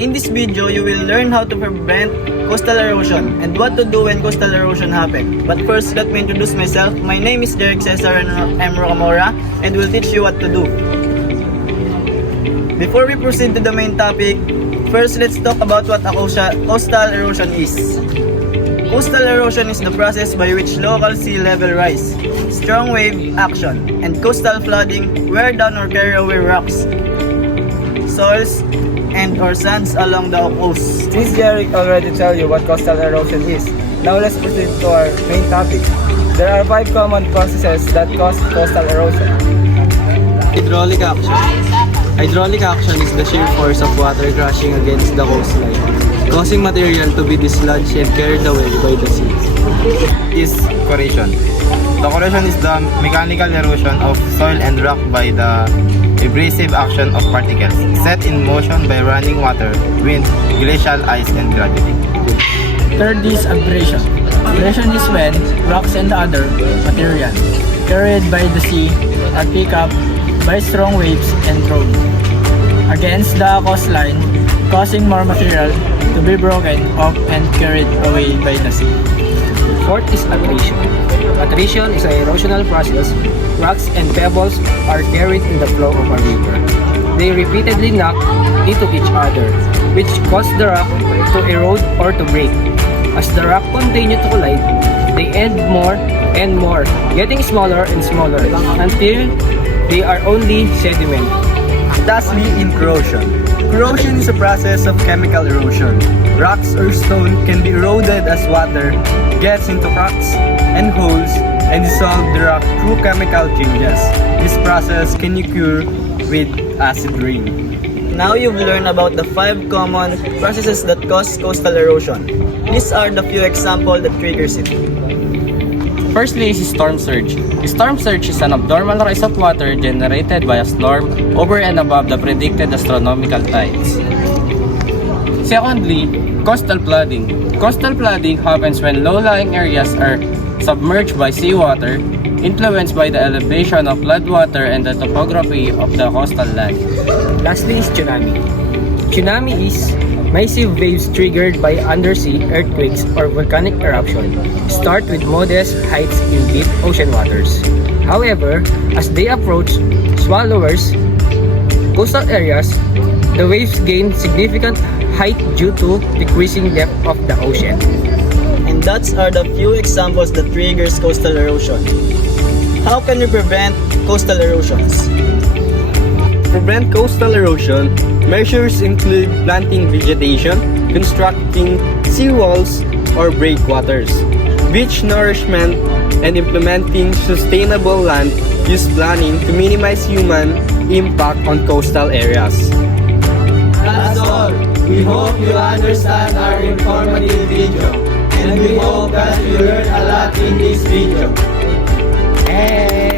In this video, you will learn how to prevent coastal erosion and what to do when coastal erosion happens. But first, let me introduce myself. My name is Derek Cesar and I'm Rocamora and will teach you what to do. Before we proceed to the main topic, first let's talk about what a coastal erosion is. Coastal erosion is the process by which local sea level rise, strong wave action, and coastal flooding wear down or carry away rocks, soils, and or sands along the coast. Since Derek already tell you what coastal erosion is, now let's proceed to our main topic. There are 5 common processes that cause coastal erosion. Hydraulic action. Hydraulic action is the sheer force of water crashing against the coastline, causing material to be dislodged and carried away by the sea. Is corrosion. The corrosion is the mechanical erosion of soil and rock by the abrasive action of particles set in motion by running water, wind, glacial ice, and gravity. Third is abrasion. Abrasion is when rocks and other material carried by the sea are picked up by strong waves and thrown against the coastline, causing more material to be broken off and carried away by the sea. Fourth is attrition. Attrition is an erosional process. Rocks and pebbles are carried in the flow of a river. They repeatedly knock into each other, which cause the rock to erode or to break. As the rock continue to collide, they end more and more, getting smaller and smaller until they are only sediment. Lastly, in corrosion. Corrosion is a process of chemical erosion. Rocks or stone can be eroded as water gets into cracks and holes and dissolve the rock through chemical changes. This process can occur with acid rain. Now you've learned about the 5 common processes that cause coastal erosion. These are the few examples that triggers it. Firstly is storm surge. Storm surge is an abnormal rise of water generated by a storm over and above the predicted astronomical tides. Secondly, coastal flooding. Coastal flooding happens when low-lying areas are submerged by seawater, influenced by the elevation of floodwater and the topography of the coastal land. Lastly is tsunami. Tsunami is massive waves triggered by undersea earthquakes or volcanic eruption. Start with modest heights in deep ocean waters. However, as they approach shallower coastal areas, the waves gain significant height due to decreasing depth of the ocean. And that are the few examples that triggers coastal erosion. How can we prevent coastal erosions? To prevent coastal erosion, measures include planting vegetation, constructing seawalls or breakwaters, beach nourishment, and implementing sustainable land use planning to minimize human impact on coastal areas. That's all. We hope you understand our informative video, and we hope that you learned a lot in this video. Hey!